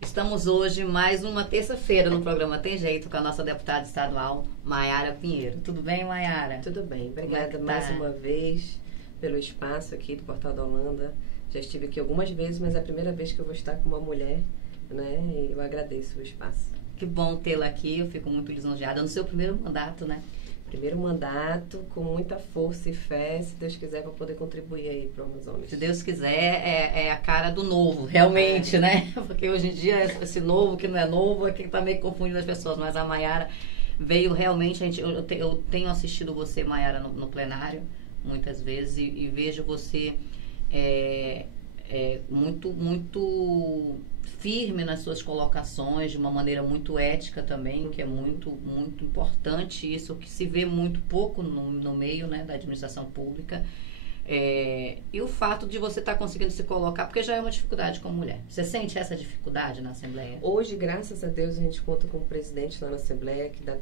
Estamos hoje, mais uma terça-feira, no programa Tem Jeito, com a nossa deputada estadual, Maiara Pinheiro. Tudo bem, Maiara? Tudo bem. Obrigada mais uma vez pelo espaço aqui do Portal da Holanda. Já estive aqui algumas vezes, mas é a primeira vez que eu vou estar com uma mulher, né? E eu agradeço o espaço. Que bom tê-la aqui, eu fico muito lisonjeada. No seu primeiro mandato, né? Primeiro mandato, com muita força e fé, se Deus quiser, para poder contribuir aí para o Amazonas. Se Deus quiser, é a cara do novo, realmente, né? Porque hoje em dia, esse novo que não é novo, é que está meio confundindo as pessoas. Mas a Maiara veio realmente, eu tenho assistido você, Maiara, no plenário, muitas vezes, e vejo você muito firme nas suas colocações, de uma maneira muito ética também, que é muito importante isso, que se vê muito pouco no meio, né, da administração pública. E o fato de você estar conseguindo se colocar, porque já é uma dificuldade como mulher. Você sente essa dificuldade na Assembleia? Hoje, graças a Deus, a gente conta com o presidente lá na Assembleia, que dá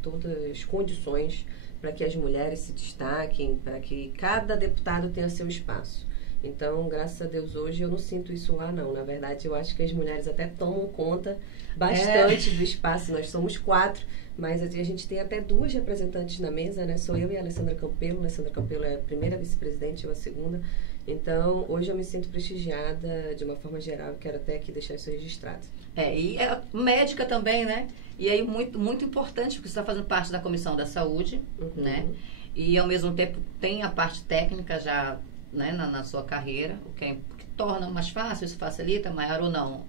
todas as condições para que as mulheres se destaquem, para que cada deputado tenha seu espaço. Então, graças a Deus, hoje eu não sinto isso lá, não. Na verdade, eu acho que as mulheres até tomam conta bastante do espaço. Nós somos 4, mas a gente tem até 2 representantes na mesa, né? Sou eu e a Alessandra Campelo. A Alessandra Campelo é a primeira vice-presidente, eu a segunda. Então, hoje eu me sinto prestigiada de uma forma geral. Quero até aqui deixar isso registrado. E é médica também, né? E aí, muito importante, porque você está fazendo parte da Comissão da Saúde, né? E, ao mesmo tempo, tem a parte técnica já, né, na sua carreira, o que torna mais fácil, isso facilita, maior ou não?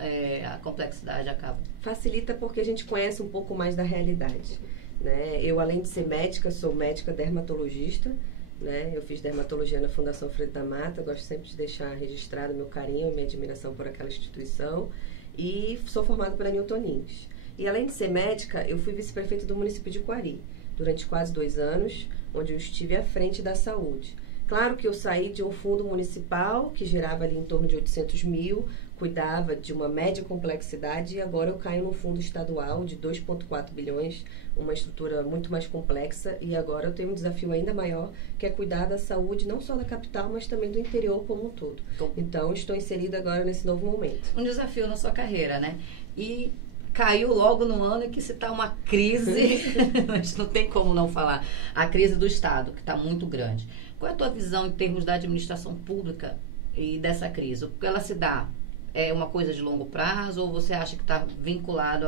A complexidade acaba? Facilita porque a gente conhece um pouco mais da realidade, né? Eu, além de ser médica, sou médica dermatologista, né? Eu fiz dermatologia na Fundação Freire da Mata, gosto sempre de deixar registrado meu carinho, minha admiração por aquela instituição, e sou formada pela Newton News. E, além de ser médica, eu fui vice-prefeita do município de Coari, durante quase 2 anos, onde eu estive à frente da saúde. Claro que eu saí de um fundo municipal, que gerava ali em torno de 800 mil, cuidava de uma média complexidade, e agora eu caio num fundo estadual de 2,4 bilhões, uma estrutura muito mais complexa, e agora eu tenho um desafio ainda maior, que é cuidar da saúde, não só da capital, mas também do interior como um todo. Então, estou inserida agora nesse novo momento. Um desafio na sua carreira, né? E caiu logo no ano em que se está uma crise, a gente não tem como não falar, a crise do Estado, que está muito grande. Qual é a tua visão em termos da administração pública e dessa crise? O que ela se dá? É uma coisa de longo prazo ou você acha que está vinculado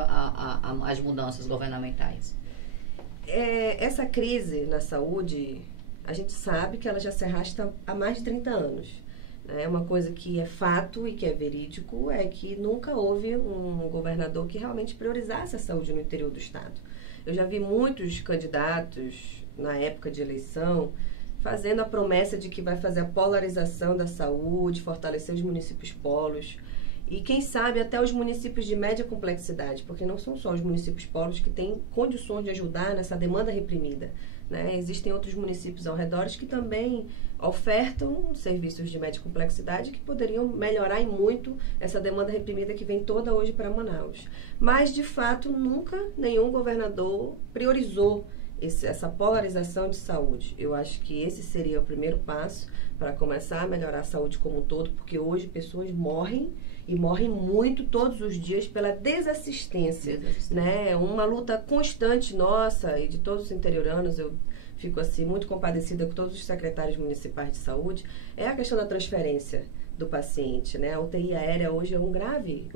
às mudanças governamentais? Essa crise na saúde, a gente sabe que ela já se arrasta há mais de 30 anos. Uma coisa que é fato e que é verídico é que nunca houve um governador que realmente priorizasse a saúde no interior do Estado. Eu já vi muitos candidatos na época de eleição fazendo a promessa de que vai fazer a polarização da saúde, fortalecer os municípios polos e, quem sabe, até os municípios de média complexidade, porque não são só os municípios polos que têm condições de ajudar nessa demanda reprimida, né? Existem outros municípios ao redor que também ofertam serviços de média complexidade que poderiam melhorar em muito essa demanda reprimida que vem toda hoje para Manaus. Mas, de fato, nunca nenhum governador priorizou essa polarização de saúde. Eu acho que esse seria o primeiro passo para começar a melhorar a saúde como um todo, porque hoje pessoas morrem e morrem muito todos os dias pela desassistência, né? Uma luta constante nossa e de todos os interioranos. Eu fico assim muito compadecida com todos os secretários municipais de saúde. É a questão da transferência do paciente, né? A UTI aérea hoje é um grave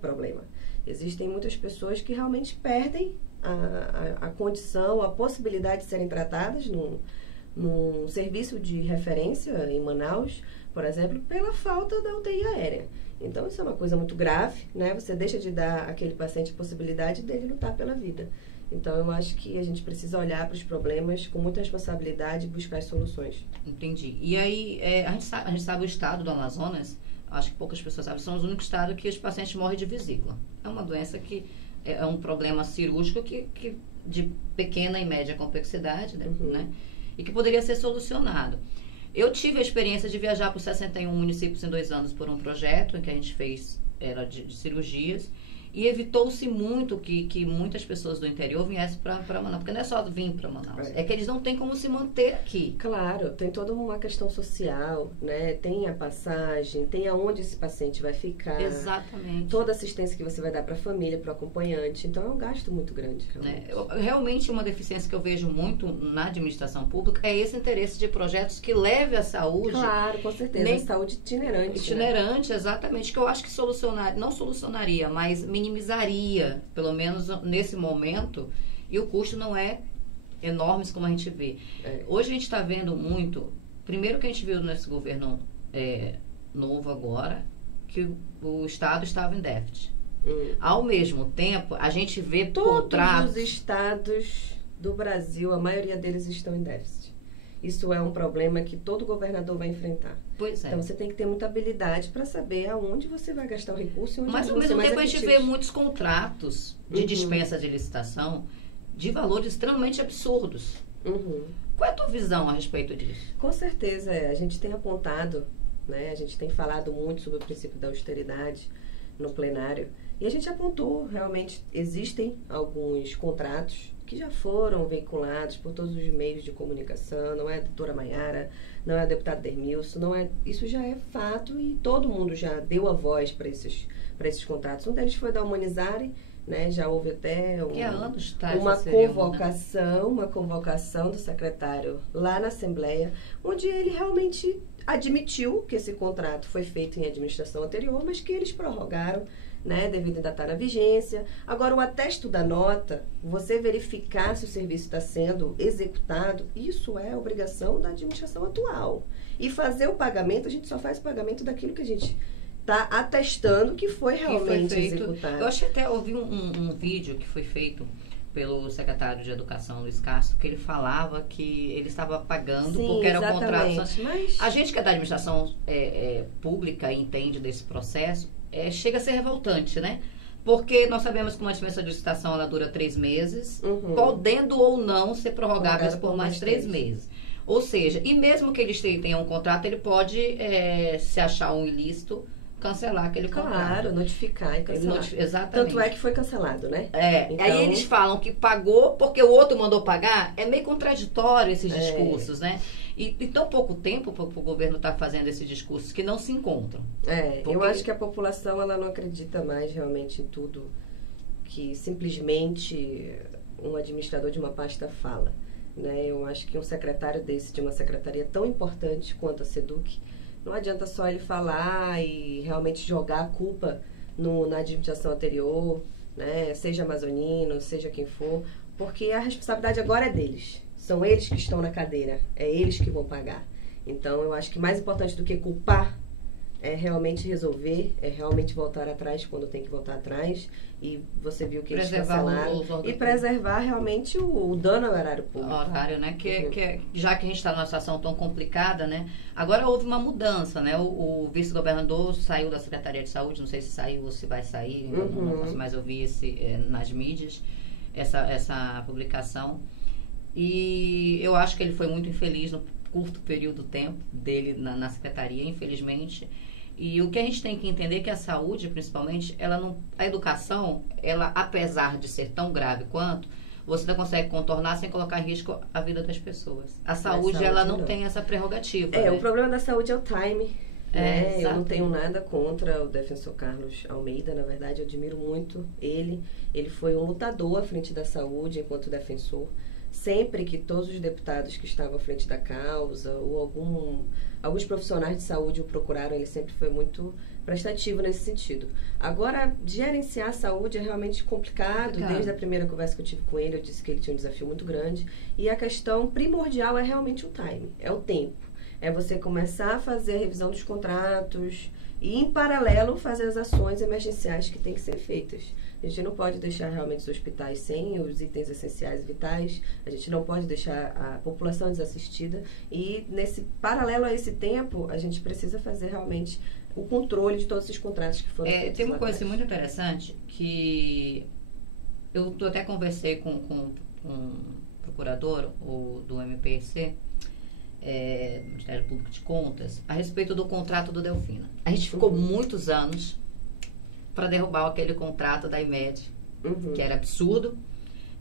problema. Existem muitas pessoas que realmente perdem a condição, a possibilidade de serem tratadas num serviço de referência em Manaus, por exemplo, pela falta da UTI aérea. Então, isso é uma coisa muito grave, né? Você deixa de dar àquele paciente a possibilidade dele lutar pela vida. Então, eu acho que a gente precisa olhar para os problemas com muita responsabilidade e buscar as soluções. Entendi. E aí, a gente sabe o estado do Amazonas, acho que poucas pessoas sabem, somos o único estado que os pacientes morrem de vesícula. É uma doença que é um problema cirúrgico que de pequena e média complexidade, né? E que poderia ser solucionado. Eu tive a experiência de viajar por 61 municípios em 2 anos por um projeto em que a gente fez, era de cirurgias, E evitou-se muito que muitas pessoas do interior viessem para Manaus. Porque não é só vir para Manaus. É que eles não têm como se manter aqui. Claro, tem toda uma questão social, né? Tem a passagem, tem aonde esse paciente vai ficar. Exatamente. Toda a assistência que você vai dar para a família, para o acompanhante. Então, é um gasto muito grande. Realmente, uma deficiência que eu vejo muito na administração pública é esse interesse de projetos que leve a saúde. Claro, com certeza. Saúde itinerante. Itinerante, né? Exatamente. Que eu acho que não solucionaria, mas minimizaria, pelo menos nesse momento, e o custo não é enorme como a gente vê. Hoje a gente está vendo muito, primeiro que a gente viu nesse governo novo agora, que o Estado estava em déficit. Ao mesmo tempo, a gente vê contratos... Todos os estados do Brasil, a maioria deles estão em déficit. Isso é um problema que todo governador vai enfrentar. Pois é. Então, você tem que ter muita habilidade para saber aonde você vai gastar o recurso e onde Mas, ao mesmo tempo, a gente vê muitos contratos de dispensa de licitação de valores extremamente absurdos. Qual é a tua visão a respeito disso? Com certeza, a gente tem apontado, né? A gente tem falado muito sobre o princípio da austeridade no plenário. E a gente apontou, realmente, existem alguns contratos que já foram veiculados por todos os meios de comunicação, não é a doutora Maiara, não é a deputada Dermilson, isso já é fato e todo mundo já deu a voz para esses contratos. Um deles foi da Humanizare, né? Já houve até uma convocação do secretário lá na Assembleia, onde ele realmente admitiu que esse contrato foi feito em administração anterior, mas que eles prorrogaram, né, devido ainda estar na vigência. Agora, o atesto da nota, você verificar se o serviço está sendo executado, isso é obrigação da administração atual. E fazer o pagamento, a gente só faz o pagamento daquilo que a gente está atestando que foi realmente executado. Eu acho que até ouvi um vídeo que foi feito pelo secretário de Educação, Luiz Castro, que ele falava que ele estava pagando porque era um contrato. Mas... A gente que é da administração pública e entende desse processo, chega a ser revoltante, né? Porque nós sabemos que uma dispensa de licitação ela dura 3 meses, podendo ou não ser prorrogáveis por mais 3 meses. Ou seja, e mesmo que eles tenham um contrato, ele pode, se achar um ilícito, cancelar aquele contrato. Claro, notificar e cancelar. Exatamente. Tanto é que foi cancelado, né? Então... Aí eles falam que pagou porque o outro mandou pagar. É meio contraditório esses discursos, né? E tão pouco tempo para o governo estar fazendo esses discursos que não se encontram. Eu acho que a população ela não acredita mais realmente em tudo que simplesmente um administrador de uma pasta fala. Né? Eu acho que um secretário desse, de uma secretaria tão importante quanto a SEDUC, não adianta só ele falar e realmente jogar a culpa na administração anterior, né? Seja amazonino, seja quem for, porque a responsabilidade agora é deles. São eles que estão na cadeira, é eles que vão pagar. Então, eu acho que mais importante do que culpar é realmente resolver, é realmente voltar atrás quando tem que voltar atrás. E você viu que eles cancelaram. E preservar realmente o dano ao erário público. Horário, né? Já que a gente está numa situação tão complicada, né? Agora houve uma mudança, né? O vice-governador saiu da Secretaria de Saúde, não sei se saiu ou se vai sair, não posso mais ouvir nas mídias, essa publicação. E eu acho que ele foi muito infeliz no curto período de tempo dele na secretaria, infelizmente. E o que a gente tem que entender é que a saúde, principalmente, a educação, ela, apesar de ser tão grave quanto, você não consegue contornar sem colocar em risco a vida das pessoas. A saúde ela não tem essa prerrogativa. Né? O problema da saúde é o time. Né? Eu não tenho nada contra o defensor Carlos Almeida, na verdade, eu admiro muito ele. Ele foi um lutador à frente da saúde enquanto defensor. Sempre que todos os deputados que estavam à frente da causa ou alguns profissionais de saúde o procuraram, ele sempre foi muito prestativo nesse sentido. Agora, gerenciar a saúde é realmente complicado. Desde a primeira conversa que eu tive com ele, eu disse que ele tinha um desafio muito grande. E a questão primordial é realmente o time, é o tempo. É você começar a fazer a revisão dos contratos e, em paralelo, fazer as ações emergenciais que têm que ser feitas. A gente não pode deixar realmente os hospitais sem os itens essenciais e vitais. A gente não pode deixar a população desassistida. E, paralelo a esse tempo, a gente precisa fazer realmente o controle de todos esses contratos que foram feitos. Tem uma coisa muito interessante que eu até conversei com um procurador do MPC, do Ministério Público de Contas, a respeito do contrato do Delfina. A gente ficou muitos anos para derrubar aquele contrato da IMED, que era absurdo,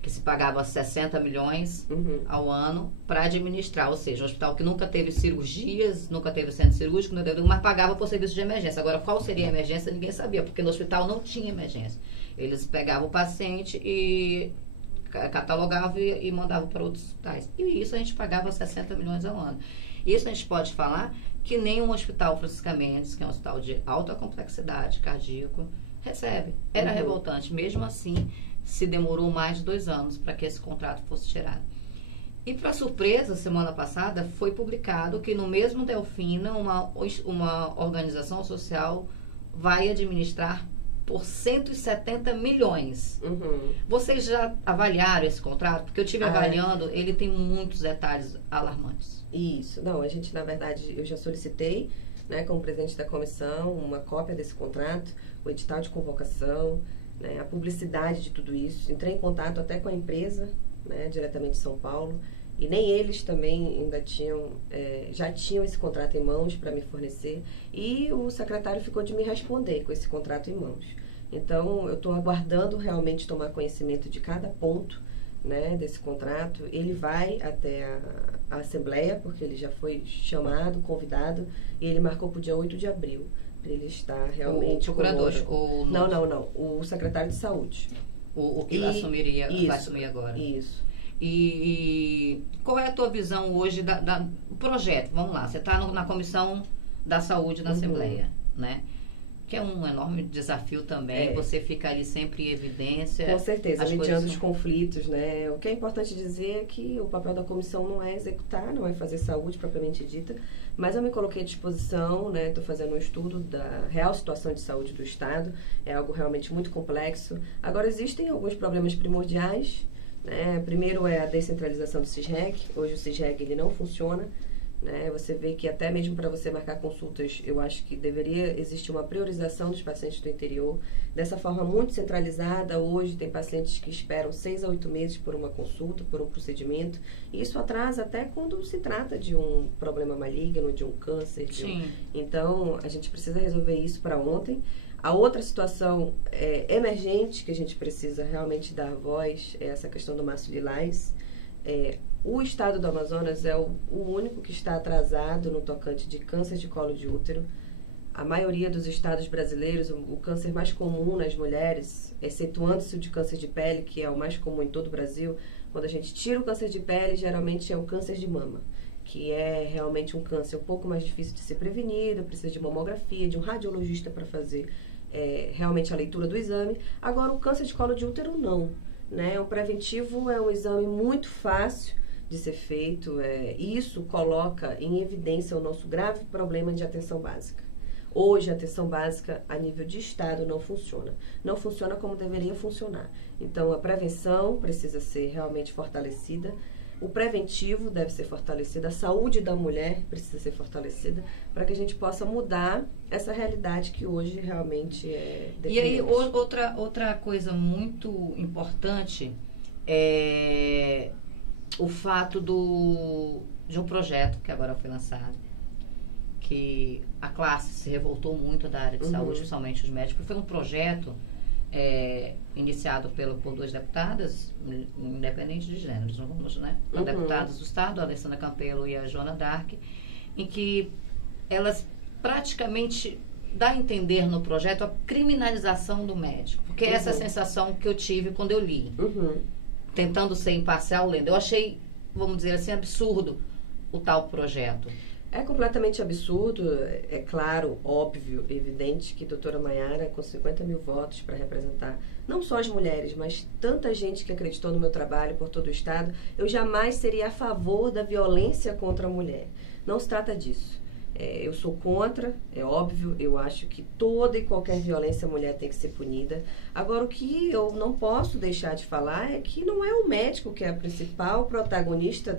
que se pagava 60 milhões ao ano para administrar, ou seja, um hospital que nunca teve cirurgias, nunca teve centro cirúrgico, mas pagava por serviço de emergência. Agora, qual seria a emergência, ninguém sabia, porque no hospital não tinha emergência. Eles pegavam o paciente e catalogavam e mandavam para outros hospitais. E isso a gente pagava 60 milhões ao ano. Isso a gente pode falar que nem um hospital Francisca Mendes, que é um hospital de alta complexidade cardíaco, recebe. Era revoltante. Mesmo assim, se demorou mais de 2 anos para que esse contrato fosse tirado. E, para surpresa, semana passada, foi publicado que no mesmo Delfina, uma organização social vai administrar por 170 milhões. Vocês já avaliaram esse contrato? Porque eu estive avaliando, ele tem muitos detalhes alarmantes. Isso. Não, a gente, na verdade, eu já solicitei, né, como presidente da comissão, uma cópia desse contrato, o edital de convocação, né, a publicidade de tudo isso. Entrei em contato até com a empresa, né, diretamente de São Paulo, e nem eles também ainda já tinham esse contrato em mãos para me fornecer, e o secretário ficou de me responder com esse contrato em mãos. Então, eu estou aguardando realmente tomar conhecimento de cada ponto, né, desse contrato. Ele vai até a Assembleia, porque ele já foi chamado, convidado, e ele marcou para o dia 8 de abril. Ele está realmente... O procurador? Não. O secretário de Saúde. O que vai assumir agora. Isso. E qual é a tua visão hoje do projeto? Vamos lá, você está na Comissão da Saúde na Assembleia, né? Que é um enorme desafio também, você fica ali sempre em evidência. Com certeza, mediando os conflitos, né? O que é importante dizer é que o papel da comissão não é executar, não é fazer saúde propriamente dita, mas eu me coloquei à disposição, né? Estou fazendo um estudo da real situação de saúde do Estado, é algo realmente muito complexo. Agora, existem alguns problemas primordiais, né? Primeiro é a descentralização do CISREG. Hoje o CISREG ele não funciona, né? Você vê que até mesmo para você marcar consultas, eu acho que deveria existir uma priorização dos pacientes do interior. Dessa forma muito centralizada, hoje tem pacientes que esperam 6 a 8 meses por uma consulta, por um procedimento. E isso atrasa até quando se trata de um problema maligno, de um câncer. Então, a gente precisa resolver isso para ontem. A outra situação emergente que a gente precisa realmente dar voz é essa questão do Março Lilás. O estado do Amazonas é o único que está atrasado no tocante de câncer de colo de útero. A maioria dos estados brasileiros, o câncer mais comum nas mulheres, excetuando-se o de câncer de pele, que é o mais comum em todo o Brasil, quando a gente tira o câncer de pele, geralmente é o câncer de mama, que é realmente um câncer um pouco mais difícil de ser prevenido, precisa de mamografia, de um radiologista para fazer realmente a leitura do exame. Agora, o câncer de colo de útero, não. Né? O preventivo é um exame muito fácil de ser feito. Isso coloca em evidência o nosso grave problema de atenção básica. Hoje, a atenção básica a nível de Estado não funciona. Não funciona como deveria funcionar. Então, a prevenção precisa ser realmente fortalecida. O preventivo deve ser fortalecido, a saúde da mulher precisa ser fortalecida para que a gente possa mudar essa realidade que hoje realmente é deprimente. E aí, outra coisa muito importante é o fato de um projeto que agora foi lançado, que a classe se revoltou muito da área de saúde, principalmente os médicos. Foi um projeto iniciado por 2 deputadas, independente de gêneros, não vamos, né? Deputadas do Estado, a Alessandra Campelo e a Joana Dark, em que elas praticamente dá a entender no projeto a criminalização do médico. Porque essa é a sensação que eu tive quando eu li. Tentando ser imparcial lendo. Eu achei, vamos dizer assim, absurdo o tal projeto. É completamente absurdo, é claro, óbvio, evidente que a doutora Maiara, com 50 mil votos para representar não só as mulheres, mas tanta gente que acreditou no meu trabalho por todo o Estado, eu jamais seria a favor da violência contra a mulher. Não se trata disso. Eu sou contra, é óbvio, eu acho que toda e qualquer violência à mulher tem que ser punida. Agora, o que eu não posso deixar de falar é que não é o médico que é a principal protagonista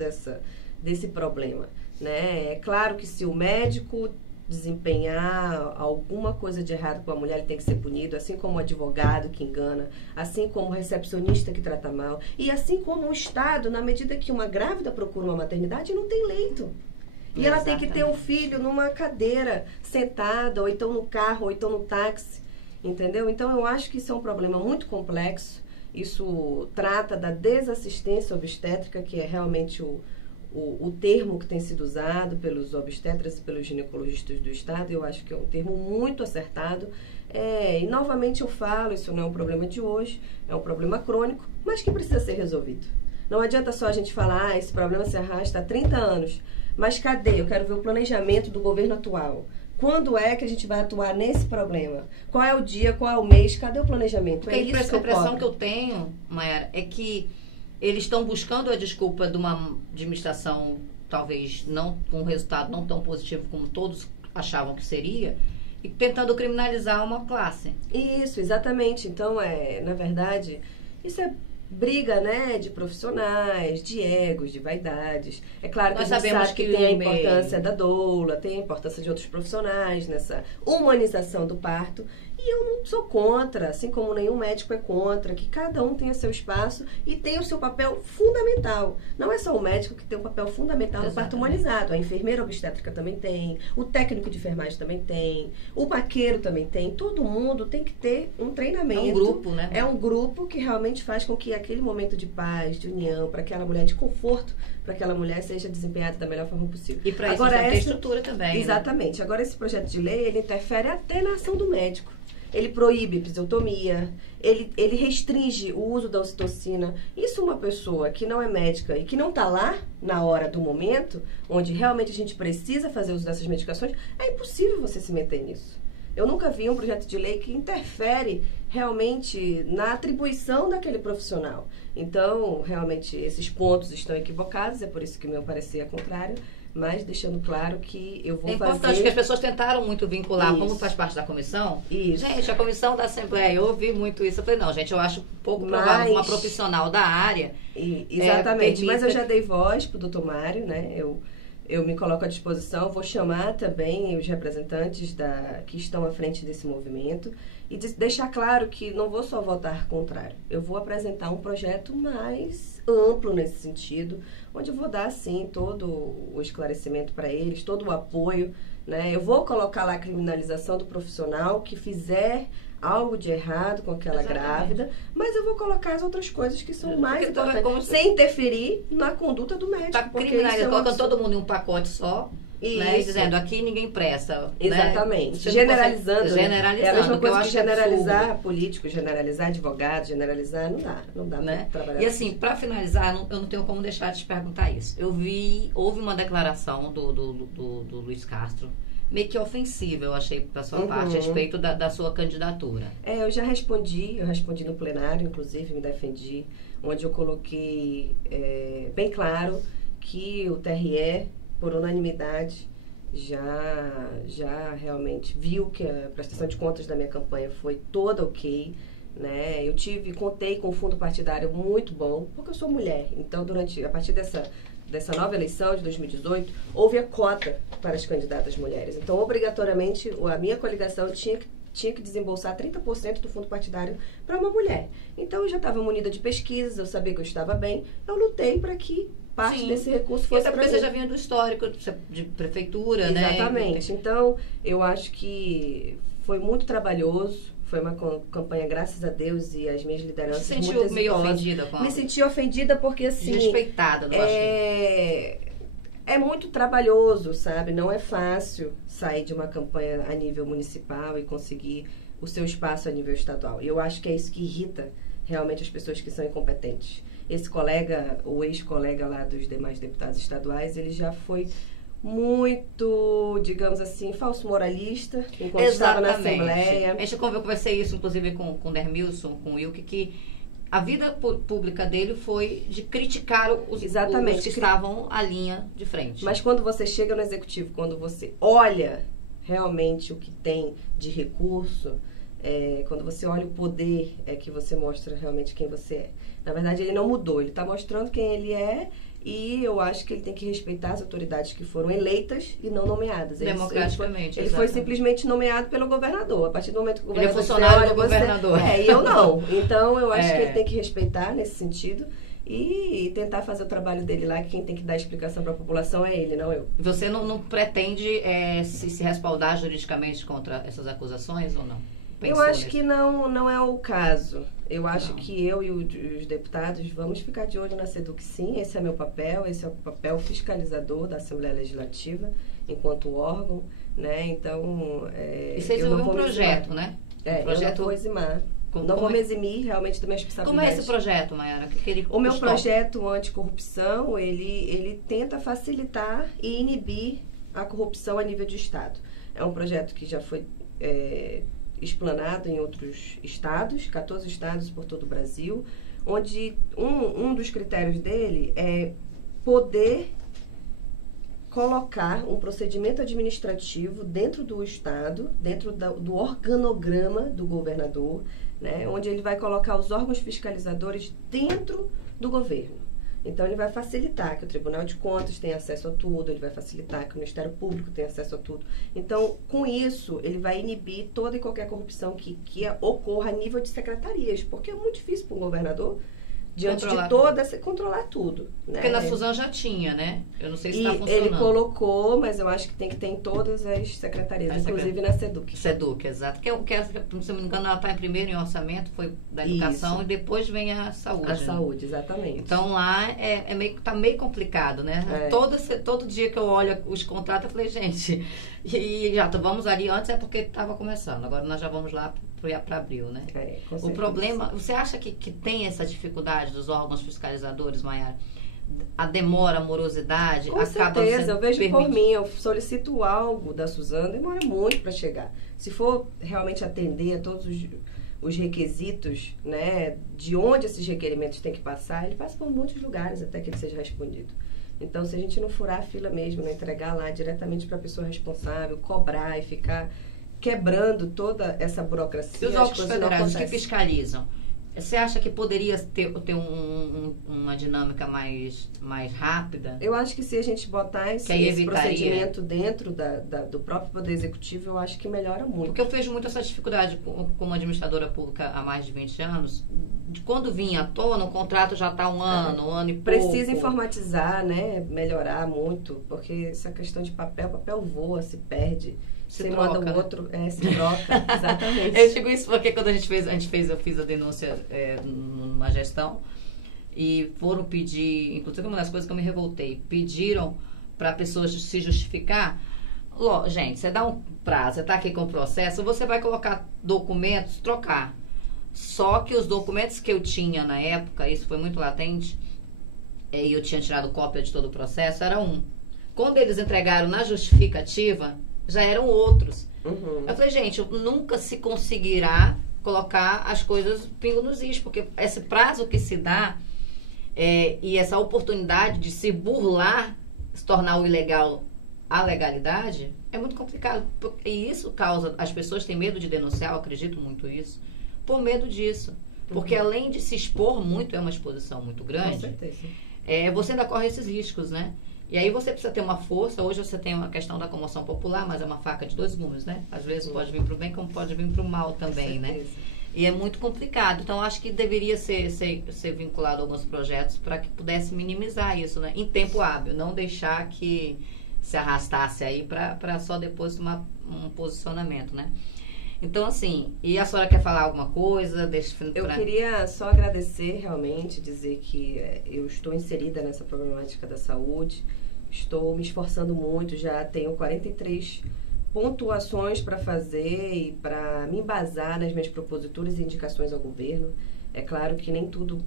desse problema. Né? É claro que se o médico desempenhar alguma coisa de errado com a mulher, ele tem que ser punido, assim como o advogado que engana, assim como o recepcionista que trata mal, e assim como o Estado, na medida que uma grávida procura uma maternidade, não tem leito. E ela tem que ter um filho numa cadeira, sentada, ou então no carro, ou então no táxi. entendeu? Então, eu acho que isso é um problema muito complexo. Isso trata da desassistência obstétrica, que é realmente o termo que tem sido usado pelos obstetras e pelos ginecologistas do Estado. Eu acho que é um termo muito acertado. E novamente eu falo, isso não é um problema de hoje, é um problema crônico, mas que precisa ser resolvido. Não adianta só a gente falar, esse problema se arrasta há 30 anos, mas cadê? Eu quero ver o planejamento do governo atual. Quando é que a gente vai atuar nesse problema? Qual é o dia, qual é o mês? Cadê o planejamento? Porque a impressão que eu tenho, Mayara, é que eles estão buscando a desculpa de uma administração, talvez não com um resultado não tão positivo como todos achavam que seria, e tentando criminalizar uma classe. Isso, exatamente. Então, na verdade, isso é briga, né, de profissionais, de egos, de vaidades. É claro que nós a gente sabemos sabe que tem a importância da doula, tem a importância de outros profissionais nessa humanização do parto. E eu não sou contra, assim como nenhum médico é contra, que cada um tenha seu espaço e tenha o seu papel fundamental. Não é só o médico que tem um papel fundamental no parto humanizado. A enfermeira obstétrica também tem, o técnico de enfermagem também tem, o maqueiro também tem. Todo mundo tem que ter um treinamento. É um grupo, né? É um grupo que realmente faz com que aquele momento de paz, de união, para aquela mulher, de conforto, para aquela mulher seja desempenhada da melhor forma possível. E para isso tem estrutura também. Exatamente. Né? Agora, esse projeto de lei, ele interfere até na ação do médico. Ele proíbe episiotomia, ele restringe o uso da ocitocina. Isso uma pessoa que não é médica e que não está lá na hora do momento, onde realmente a gente precisa fazer uso dessas medicações, é impossível você se meter nisso. Eu nunca vi um projeto de lei que interfere realmente na atribuição daquele profissional. Então, realmente, esses pontos estão equivocados, é por isso que o meu parecer é contrário, mas deixando claro que eu vou fazer... É importante que as pessoas tentaram muito vincular, isso. Como faz parte da comissão. Isso. Gente, a comissão da Assembleia, eu ouvi muito isso. Eu falei, não, gente, eu acho pouco provável uma profissional da área... Exatamente, mas eu já dei voz para o doutor Mário, né? Eu me coloco à disposição, vou chamar também os representantes que estão à frente desse movimento e deixar claro que não vou só votar contrário, eu vou apresentar um projeto mais amplo nesse sentido, onde eu vou dar, sim, todo o esclarecimento para eles, todo o apoio, né? Eu vou colocar lá a criminalização do profissional que fizer algo de errado com aquela grávida, mas eu vou colocar as outras coisas que são mais importantes, sem interferir na conduta do médico. Tá criminalizando, colocando todo mundo em um pacote só, né, e dizendo, aqui ninguém presta. Exatamente. Né? Generalizando. Generalizando. É a mesma coisa que generalizar absurdo. Políticos, generalizar advogados, generalizar, não dá né? para trabalhar. E assim, para finalizar, eu não tenho como deixar de te perguntar isso. Houve uma declaração do Luiz Castro, meio que ofensiva, eu achei, da sua parte, a respeito da sua candidatura. Eu já respondi no plenário, inclusive, me defendi, onde eu coloquei bem claro que o TRE, por unanimidade, já realmente viu que a prestação de contas da minha campanha foi toda ok, né? Contei com um fundo partidário muito bom, porque eu sou mulher, então a partir dessa nova eleição de 2018, houve a cota para as candidatas mulheres. Então, obrigatoriamente, a minha coligação tinha que desembolsar 30% do fundo partidário para uma mulher. Então, eu já estava munida de pesquisas, eu sabia que eu estava bem, eu lutei para que parte desse recurso fosse para mim. Porque você já vinha do histórico de prefeitura, exatamente. né? Exatamente. Então, eu acho que foi muito trabalhoso. Foi uma campanha, graças a Deus, e as minhas lideranças. Você se sentiu meio ofendida com a... Me senti ofendida porque, assim... Desrespeitada, não é muito trabalhoso, sabe? Não é fácil sair de uma campanha a nível municipal e conseguir o seu espaço a nível estadual. E eu acho que é isso que irrita realmente as pessoas que são incompetentes. Esse colega, o ex-colega lá dos demais deputados estaduais, ele já foi muito, digamos assim, falso moralista, enquanto estava na Assembleia. Eu conversei isso, inclusive, com o Dermilson, com o Wilke, que a vida pública dele foi de criticar os que estavam à linha de frente. Mas quando você chega no Executivo, quando você olha realmente o que tem de recurso, quando você olha o poder, é que você mostra realmente quem você é. Na verdade, ele não mudou, ele está mostrando quem ele é. E eu acho que ele tem que respeitar as autoridades que foram eleitas e não nomeadas. Democraticamente. Ele foi simplesmente nomeado pelo governador. A partir do momento que o governador... Ele é funcionário do governador. E eu não. Então, eu acho que ele tem que respeitar nesse sentido e tentar fazer o trabalho dele lá, que quem tem que dar explicação para a população é ele, não eu. Você não pretende se respaldar juridicamente contra essas acusações ou não? pensou Eu acho nisso? que não é o caso. Eu acho que eu e os deputados vamos ficar de olho na SEDUC, sim. Esse é meu papel, esse é o papel fiscalizador da Assembleia Legislativa, enquanto órgão, né? Então, e vocês eu não um vou projeto, eximar. né? Eu não vou eximar. Não vou me eximir realmente da minha Como responsabilidade. é esse projeto, Mayara? O meu projeto anticorrupção, ele tenta facilitar e inibir a corrupção a nível de Estado. É um projeto que já foi explanado em outros estados, 14 estados por todo o Brasil, onde um dos critérios dele é poder colocar um procedimento administrativo dentro do Estado, dentro do organograma do governador, né, onde ele vai colocar os órgãos fiscalizadores dentro do governo. Então, ele vai facilitar que o Tribunal de Contas tenha acesso a tudo, ele vai facilitar que o Ministério Público tenha acesso a tudo. Então, com isso, ele vai inibir toda e qualquer corrupção que ocorra a nível de secretarias, porque é muito difícil para um governador, diante de toda essa, controlar tudo. Né? Porque na Suzano já tinha, né? Eu não sei se está funcionando. Ele colocou, mas eu acho que tem que ter em todas as secretarias, inclusive na SEDUC. SEDUC, exato. Que se não me engano, ela está em primeiro em orçamento, foi da educação, e depois vem a saúde. A saúde, exatamente. Então lá tá meio complicado, né? Todo dia que eu olho os contratos, eu falei, gente, e já vamos ali, antes é porque estava começando, agora nós já vamos lá para abril, né? O problema, você acha que tem essa dificuldade dos órgãos fiscalizadores, Mayara? A demora, a morosidade, com acaba certeza, eu vejo por mim, eu solicito algo da Suzano, demora muito para chegar. Se for realmente atender a todos os requisitos, né, de onde esses requerimentos têm que passar, ele passa por muitos lugares até que ele seja respondido. Então, se a gente não furar a fila mesmo, não entregar lá diretamente para a pessoa responsável, cobrar e ficar quebrando toda essa burocracia. E os órgãos federais que fiscalizam, você acha que poderia ter uma dinâmica mais rápida? Eu acho que se a gente botar esse procedimento dentro do próprio Poder Executivo, eu acho que melhora muito. Porque eu vejo muito essa dificuldade como administradora pública há mais de 20 anos. De quando vinha à tona, o contrato já está um ano e pouco. Precisa informatizar, né? Melhorar muito, porque essa questão de papel voa, se perde. Você troca, manda o outro, se troca, exatamente. Eu digo isso porque quando eu fiz a denúncia numa gestão e foram pedir, inclusive uma das coisas que eu me revoltei, pediram para pessoas se justificar. Gente, você dá um prazo, você está aqui com o processo, você vai colocar documentos, trocar. Só que os documentos que eu tinha na época, isso foi muito latente, e eu tinha tirado cópia de todo o processo, era um. Quando eles entregaram na justificativa, já eram outros. Uhum. Eu falei, gente, nunca se conseguirá colocar as coisas pingo nos is, porque esse prazo que se dá e essa oportunidade de se burlar, se tornar o ilegal a legalidade, é muito complicado. E isso causa, as pessoas têm medo de denunciar, eu acredito muito isso, por medo disso. Porque além de se expor muito, é uma exposição muito grande, com certeza. Você ainda corre esses riscos, né? E aí você precisa ter uma força. Hoje você tem uma questão da comoção popular, mas é uma faca de dois gumes, né? Às vezes pode vir para o bem, como pode vir para o mal também, né? E é muito complicado. Então, acho que deveria ser vinculado a alguns projetos para que pudesse minimizar isso, né? Em tempo hábil. Não deixar que se arrastasse aí para só depois tomar um posicionamento, né? Então, assim, e a senhora quer falar alguma coisa? Eu queria só agradecer, realmente, dizer que eu estou inserida nessa problemática da saúde, estou me esforçando muito, já tenho 43 pontuações para fazer e para me embasar nas minhas proposituras e indicações ao governo. É claro que nem tudo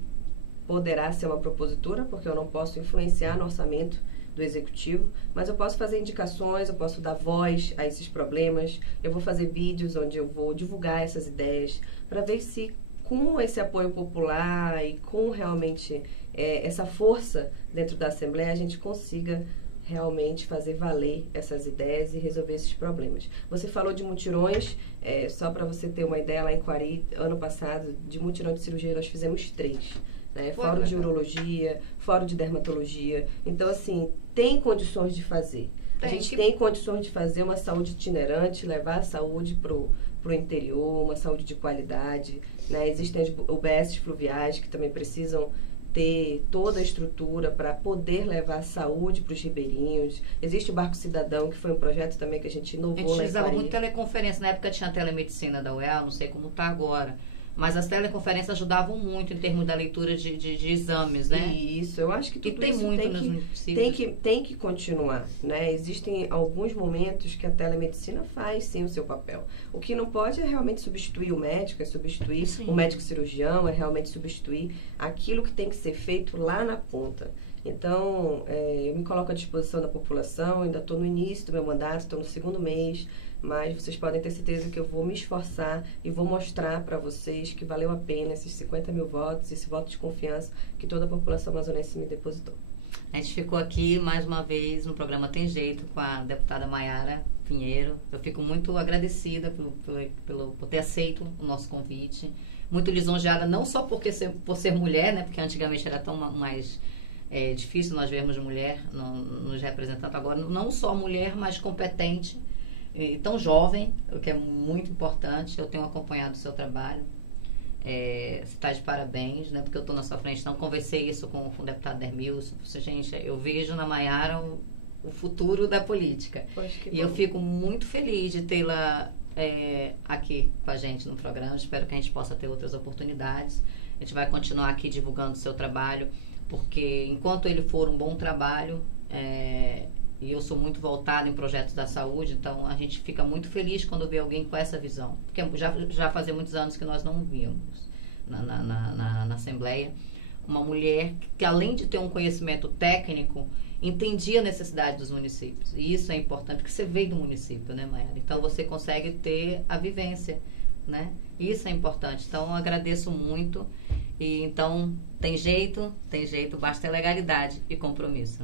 poderá ser uma propositura, porque eu não posso influenciar no orçamento do Executivo, mas eu posso fazer indicações, eu posso dar voz a esses problemas, eu vou fazer vídeos onde eu vou divulgar essas ideias, para ver se com esse apoio popular e com realmente essa força dentro da Assembleia, a gente consiga realmente fazer valer essas ideias e resolver esses problemas. Você falou de mutirões, só para você ter uma ideia, lá em Quari, ano passado, de mutirão de cirurgia, nós fizemos 3. Fórum de urologia, fórum de dermatologia. Então, assim, tem condições de fazer. A gente tem condições de fazer uma saúde itinerante, levar a saúde pro interior, uma saúde de qualidade. Né? Existem as UBS fluviais que também precisam ter toda a estrutura para poder levar saúde para os ribeirinhos. Existe o Barco Cidadão, que foi um projeto também que a gente inovou. A gente utilizava muito teleconferência. Na época tinha a telemedicina da UEA, não sei como está agora. Mas as teleconferências ajudavam muito em termos da leitura de exames, né? Isso, eu acho que tudo tem isso muito nos municípios. Tem que continuar, né? Existem alguns momentos que a telemedicina faz, sim, o seu papel. O que não pode é realmente substituir o médico, é substituir o médico cirurgião, é realmente substituir aquilo que tem que ser feito lá na ponta. Então, eu me coloco à disposição da população, ainda estou no início do meu mandato, estou no 2º mês, mas vocês podem ter certeza que eu vou me esforçar e vou mostrar para vocês que valeu a pena esses 50 mil votos, esse voto de confiança que toda a população amazonense me depositou. A gente ficou aqui mais uma vez no programa Tem Jeito com a deputada Maiara Pinheiro. Eu fico muito agradecida por ter aceito o nosso convite, muito lisonjeada, não só por ser mulher, né, porque antigamente era tão mais difícil nós vermos mulher nos representando agora, não só mulher, mas competente, e tão jovem, o que é muito importante. Eu tenho acompanhado o seu trabalho. Você está de parabéns, né? Porque eu estou na sua frente. Então, conversei isso com o deputado Dermilson. Gente, eu vejo na Maiara o futuro da política. Poxa, que bom. Eu fico muito feliz de tê-la aqui com a gente no programa. Espero que a gente possa ter outras oportunidades. A gente vai continuar aqui divulgando o seu trabalho, porque enquanto ele for um bom trabalho, e eu sou muito voltada em projetos da saúde, então a gente fica muito feliz quando vê alguém com essa visão, porque já fazia muitos anos que nós não víamos na Assembleia uma mulher que, além de ter um conhecimento técnico, entendia a necessidade dos municípios, e isso é importante, porque você veio do município, né, Maiara? Então você consegue ter a vivência, né? Isso é importante. Então eu agradeço muito, e então tem jeito, basta ter legalidade e compromisso.